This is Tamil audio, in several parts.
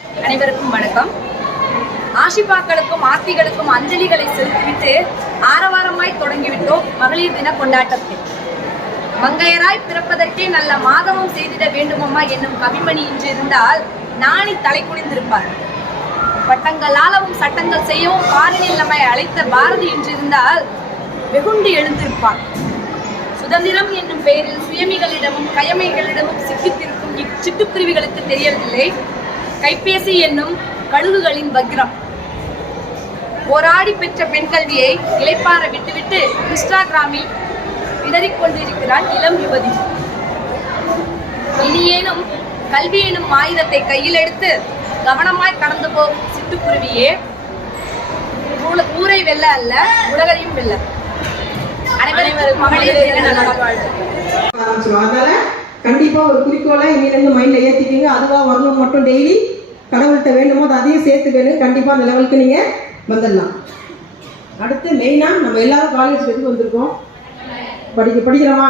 அனைவருக்கும் வணக்கம். ஆஷிபாக்களுக்கும் ஆர்த்திகளுக்கும் அஞ்சலிகளை செலுத்திவிட்டு ஆரவாரமாய் தொடங்கிவிட்டோம் மகளிர் தின கொண்டாட்டத்தை. மங்கையராய் பிறப்பதற்கே நல்ல மாதவம் செய்திட வேண்டுமம்மா என்னும் கவிமணி இன்றிருந்தால் நாணி தலை குனிந்திருப்பார். பட்டங்கள் ஆளவும் சட்டங்கள் செய்யவும் பாரினில் நம்மை அழைத்த பாரதி இன்றிருந்தால் வெகுண்டு எழுந்திருப்பார். சுதந்திரம் என்னும் பெயரில் சுயமிகளிடமும் கயமைகளிடமும் சிக்கித்திருக்கும் இச்சிட்டுக்குருவிகளுக்கு தெரியவில்லை கைபேசி என்னும் கழுகுகளின் வக்ரம். போராடி பெற்ற பெண் கல்வியை இளைப்பாற விட்டுவிட்டு இன்ஸ்டாகிராமில் இடறிக்கொண்டிருக்கிறாள் இளம் யுவதி. இனியேனும் கல்வி எனும் ஆயுதத்தை கையில் எடுத்து கவனமாய் கடந்து போகும் சிட்டுக்குருவியே, ஊரை வெல்ல அல்ல உலகையும் வெல்ல. அனைவருக்கும் மகளிர் தின நல்வாழ்த்துக்கள். கண்டிப்பா ஒரு குறிக்கோளை இன்னிலிருந்து மைண்ட்ல ஏத்திக்கிங்க. அதுவா வரணும் மட்டும் டெய்லி கடவுள்கிட்ட வேண்டுமோ அதையும் சேர்த்து வேணும். கண்டிப்பா அந்த லெவலுக்கு நீங்க வந்துடலாம். அடுத்து மெயினா நம்ம எல்லாரும் காலேஜ் எடுத்து வந்திருக்கோம். படிக்கிறோமா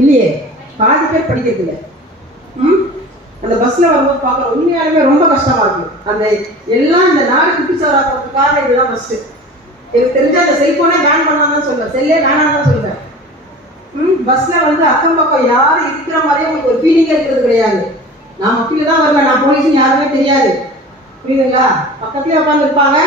இல்லையே? பாதி பேர் படிக்கிறது இல்லை. அந்த பஸ்ல வரும்போது பார்க்குறோம், உண்மையாலுமே ரொம்ப கஷ்டமா இருக்கு. அந்த எல்லாம் இந்த நாடு குட்டிச்சாராக்கிறதுக்கு காரணம் இதுதான். ஃபர்ஸ்ட் எனக்கு தெரிஞ்ச அந்த செல்போனே பேன் பண்ணாதான் சொல்லுவேன், செல்லே வேணாம் தான் சொல்லுவேன். பஸ்ல வந்து அக்கம் பக்கம் யாரும் இருக்கிற மாதிரியே உங்களுக்கு ஒரு ஃபீலிங்கே இருக்கிறது கிடையாது. நான் மத்தியில தான் வருவேன், நான் போலீஸ்ன்னு யாருமே தெரியாது, புரியுதுங்களா? பக்கத்துலேயே உட்காந்து இருப்பாங்க,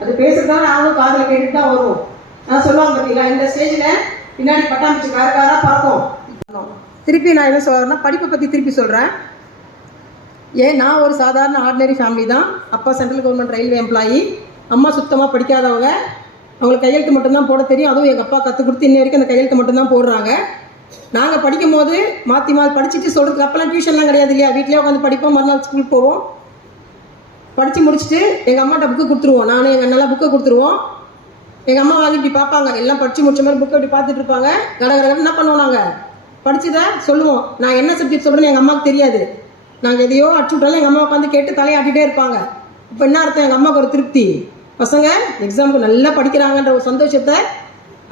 அது பேசுறதால நாங்களும் காதில் கேட்டுட்டு தான் வருவோம். நான் சொல்லுவாங்க பார்த்தீங்களா, இந்த ஸ்டேஜில் பின்னாடி பட்டாம்பூச்சி காரக்காரா பார்ப்போம். திருப்பி நான் என்ன சொல்கிறேன்னா, படிப்பை பற்றி திருப்பி சொல்கிறேன். நான் ஒரு சாதாரண ஆர்டினரி ஃபேமிலி தான். அப்பா சென்ட்ரல் கவர்மெண்ட் ரயில்வே எம்ப்ளாயி, அம்மா சுத்தமாக படிக்காதவங்க. அவங்களுக்கு கையெழுத்து மட்டும்தான் போட தெரியும். அதுவும் எங்கள் அப்பா கற்றுக் கொடுத்து இன்ன வரைக்கும் அந்த கையெழுத்து மட்டும்தான் போடுறாங்க. நாங்கள் படிக்கும் போது மாற்றி படிச்சுட்டு சொல்கிறதுக்கு அப்போல்லாம் டியூஷன்லாம் கிடையாது இல்லையா? வீட்டிலே உட்காந்து படிப்போம், மறுநாள் ஸ்கூலுக்கு போவோம். படித்து முடிச்சுட்டு எங்கள் அம்மாட்ட புக்கு கொடுத்துருவோம். நானும் எங்கள் அண்ணெல்லாம் புக்கை கொடுத்துருவோம். எங்கள் அம்மா வந்து இப்படி பார்ப்பாங்க, எல்லாம் படித்து முடிச்ச மாதிரி புக்கை இப்படி பார்த்துட்டு இருப்பாங்க. கடகடன்னு என்ன பண்ணுவோம், நாங்கள் படிச்சதை சொல்லுவோம். நான் என்ன சப்ஜெக்ட் சொல்கிறேன்னு எங்கள் அம்மாவுக்கு தெரியாது. நாங்கள் எதையோ அடிச்சு விட்டாலும் எங்கள் அம்மா உட்காந்து கேட்டு தலையாட்டிகிட்டே இருப்பாங்க. இப்போ என்ன அர்த்தம்? எங்கள் அம்மாவுக்கு ஒரு திருப்தி, பசங்க எக்ஸாமுக்கு நல்லா படிக்கிறாங்கன்ற ஒரு சந்தோஷத்தை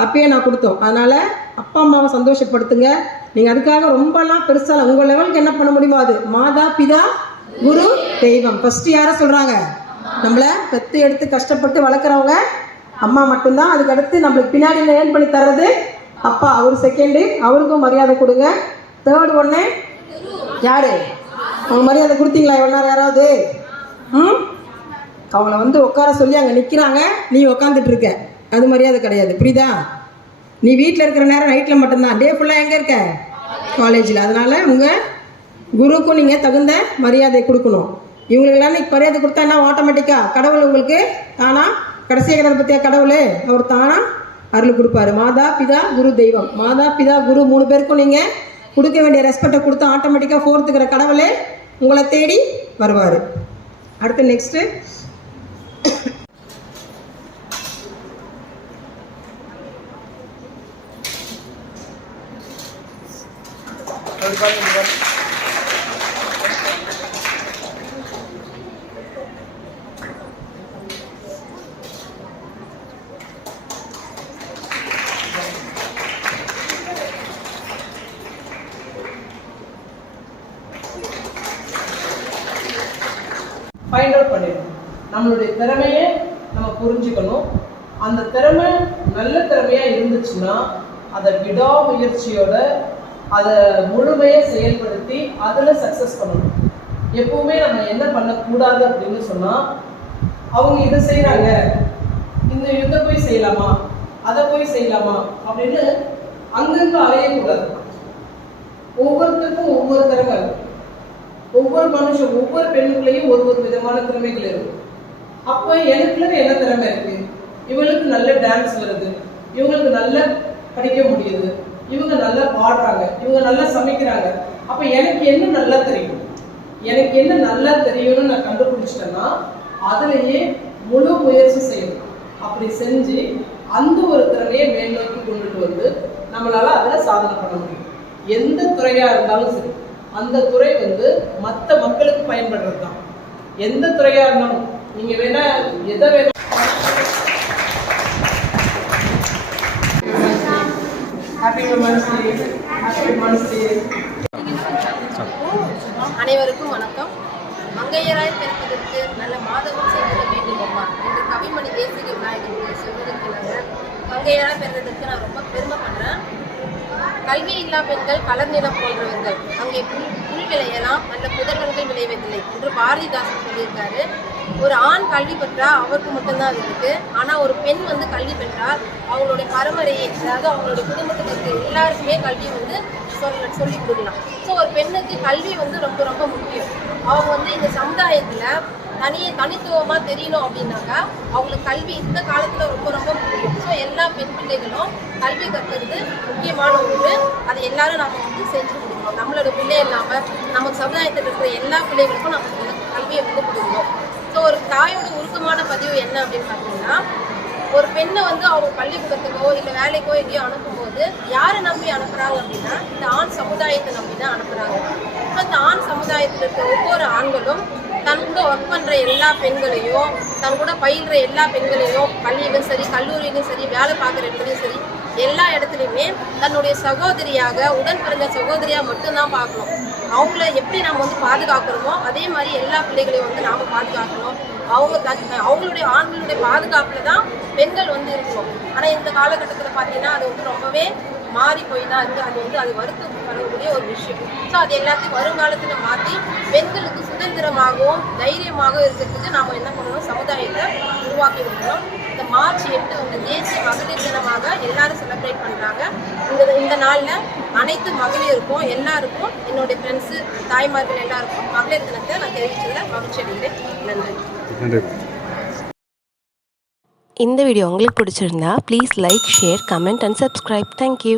அப்பயே நான் கொடுத்தோம். அதனால் அப்பா அம்மாவை சந்தோஷப்படுத்துங்க. நீங்கள் அதுக்காக ரொம்பலாம் பெருசாக உங்கள் லெவலுக்கு என்ன பண்ண முடியுமோ அது. மாதா பிதா குரு தெய்வம். ஃபஸ்ட்டு யாரை சொல்கிறாங்க? நம்மளை பெற்று எடுத்து கஷ்டப்பட்டு வளர்க்குறவங்க அம்மா மட்டும்தான். அதுக்கடுத்து நம்மளுக்கு பின்னாடி ஏர்ன் பண்ணி தர்றது அப்பா. அவர் செகண்டு, அவருக்கும் மரியாதை கொடுங்க. தேர்டு ஒன்று யார்? அவங்க மரியாதை கொடுத்தீங்களா எவ்வளோ நேரம் யாராவது? அவங்கள வந்து உட்கார சொல்லி அங்கே நிற்கிறாங்க, நீ உட்காந்துட்டு இருக்க, அது மரியாதை கிடையாது, புரியுதா? நீ வீட்டில் இருக்கிற நேரம் நைட்டில் மட்டும்தான், டே ஃபுல்லாக எங்கே இருக்க? காலேஜில். அதனால் உங்கள் குருவுக்கும் நீங்கள் தகுந்த மரியாதை கொடுக்கணும். இவங்களுக்கெல்லாம் நீ மரியாதை கொடுத்தா என்ன ஆட்டோமேட்டிக்காக கடவுள் உங்களுக்கு தானாக கடைசியாக கடவுள் பற்றியா கடவுள் அவர் தானாக அருள் கொடுப்பாரு. மாதா பிதா குரு தெய்வம். மாதா பிதா குரு 3 பேருக்கும் நீங்கள் கொடுக்க வேண்டிய ரெஸ்பெக்டை கொடுத்தா ஆட்டோமேட்டிக்காக ஃபோர்த்துக்கிற கடவுளே உங்களை தேடி வருவார். அடுத்து நெக்ஸ்ட்டு ஃபைண்ட் அவுட் பண்ணிடணும். நம்மளுடைய திறமையை நம்ம புரிஞ்சுக்கணும். அந்த திறமை நல்ல திறமையாக இருந்துச்சுன்னா அதை விடாமுயற்சியோட அதை முழுமையை செயல்படுத்தி அதில் சக்ஸஸ் பண்ணணும். எப்பவுமே நம்ம என்ன பண்ணக்கூடாது அப்படின்னு சொன்னால், அவங்க இதை செய்கிறாங்க, இதை போய் செய்யலாமா, அதை போய் செய்யலாமா அப்படின்னு அங்கங்கே அலையக்கூடாது. ஒவ்வொருத்தருக்கும் ஒவ்வொரு திறமை இருக்கும். ஒவ்வொரு மனுஷன் ஒவ்வொரு பெண்ணுக்குள்ளேயும் ஒரு விதமான திறமைகள் இருக்கும். அப்போ எனக்குள்ள என்ன திறமை இருக்கு? இவங்களுக்கு நல்ல டான்ஸ் வருது, இவங்களுக்கு நல்லா படிக்க முடியுது, இவங்க நல்லா பாடுறாங்க, இவங்க நல்லா சமைக்கிறாங்க. அப்போ எனக்கு என்ன நல்லா தெரியும், எனக்கு என்ன நல்லா தெரியும்னு நான் கண்டுபிடிச்சிட்டேன்னா அதுலேயே முழு முயற்சி செய்யணும். அப்படி செஞ்சு அந்த ஒரு திறமையை மேல் நோக்கி கொண்டுட்டு வந்து நம்மளால அதில் சாதனை பண்ண முடியும். எந்த துறையாக இருந்தாலும் சரி, அந்த துறை வந்து மற்ற மக்களுக்கு பயன்படுறது தான். எந்த துறையா இருந்தாலும் நீங்க வேணா எதை வேணா. அனைவருக்கும் வணக்கம். மங்கையராய் பிறப்பதற்கு நல்ல மாதவம் செய்திட வேண்டும் அம்மா என்று கவிமணி தேசிக விநாயகர் சொல்வதற்கு நாங்கள் மங்கையராய் பிறந்ததற்கு நான் ரொம்ப பெருமைப்படுறேன். கல்வி இல்லா பெண்கள் கலர் நிலம் போன்றவர்கள், அங்கே புல் விளையலாம், நல்ல புதர்வன்கள் விளைவதில்லை என்று பாரதிதாசன் சொல்லியிருக்காரு. ஒரு ஆண் கல்வி பெற்றா அவருக்கு மட்டும்தான் அது இருக்கு. ஆனால் ஒரு பெண் வந்து கல்வி பெற்றால் அவங்களுடைய பரம்பரையை, அதாவது அவங்களுடைய குடும்பத்துக்கு இருக்க எல்லாருக்குமே கல்வி வந்து சொல்லி கொடுக்கலாம். ஸோ ஒரு பெண்ணுக்கு கல்வி வந்து ரொம்ப ரொம்ப முக்கியம். அவங்க வந்து இந்த சமுதாயத்தில் தனித்துவமாக தெரியணும் அப்படின்னாக்கா அவங்களுக்கு கல்வி இந்த காலத்தில் ரொம்ப ரொம்ப முக்கியம். ஸோ எல்லா பெண் பிள்ளைகளும் கல்வி கற்கிறது முக்கியமான ஒன்று. அதை எல்லாரும் நம்ம வந்து செஞ்சு கொடுக்கணும். நம்மளோட பிள்ளை இல்லாமல் நம்ம சமுதாயத்தில் இருக்கிற எல்லா பிள்ளைகளுக்கும் நம்ம கல்வியை வந்து கொடுக்கணும். ஸோ ஒரு தாயோட உருக்கமான பதிவு என்ன அப்படின்னு பார்த்தீங்கன்னா, ஒரு பெண்ணை வந்து அவங்க பள்ளிக்கூடத்துக்கோ இல்லை வேலைக்கோ எங்கேயோ அனுப்பும்போது யாரை நம்பி அனுப்புகிறாங்க அப்படின்னா இந்த ஆண் சமுதாயத்தை நம்பி தான் அனுப்புகிறாங்க. இப்போ இந்த ஆண் சமுதாயத்தில் இருக்க ஒவ்வொரு ஆண்களும் தன் கூட ஒர்க் பண்ணுற எல்லா பெண்களையும், தன் கூட பயில்ற எல்லா பெண்களையும், பள்ளியிலும் சரி கல்லூரியிலும் சரி வேலை பார்க்குற இடத்துலையும் சரி எல்லா இடத்துலையுமே தன்னுடைய சகோதரியாக, உடன் பிறந்த சகோதரியாக மட்டும்தான் பார்க்கணும். அவங்கள எப்படி நம்ம வந்து பாதுகாக்கிறோமோ அதே மாதிரி எல்லா பிள்ளைகளையும் வந்து நாம் பாதுகாக்கணும். அவங்களுடைய ஆண்களுடைய பாதுகாப்பில் தான் பெண்கள் வந்து இருக்கணும். ஆனால் இந்த காலகட்டத்தில் பார்த்தீங்கன்னா அது வந்து ரொம்பவே மாறி போய் தான் இருக்குது. அது வருத்தம் வரக்கூடிய ஒரு விஷயம். ஸோ அது எல்லாத்தையும் வருங்காலத்தில் மாற்றி பெண்களுக்கு சுதந்திரமாகவும் தைரியமாகவும் இருக்கிறதுக்கு நாம் என்ன பண்ணணும், சமுதாயத்தை உருவாக்கி விடணும். இந்த மார்ச் 8 வந்து தேசிய மகளிர் தினமாக எல்லாரும் செலிப்ரேட் பண்ணுறாங்க. இந்த நாளில் அனைத்து மகளிருக்கும் எல்லாருக்கும் என்னுடைய ஃப்ரெண்ட்ஸு தாய்மார்கள் எல்லாருக்கும் மகளிர் தினத்தை நான் தெரிவித்ததில் மகிழ்ச்சி அடைகிறேன். நன்றி. இந்த வீடியோ உங்களுக்கு பிடிச்சிருந்தா please like, share, comment and subscribe. Thank you.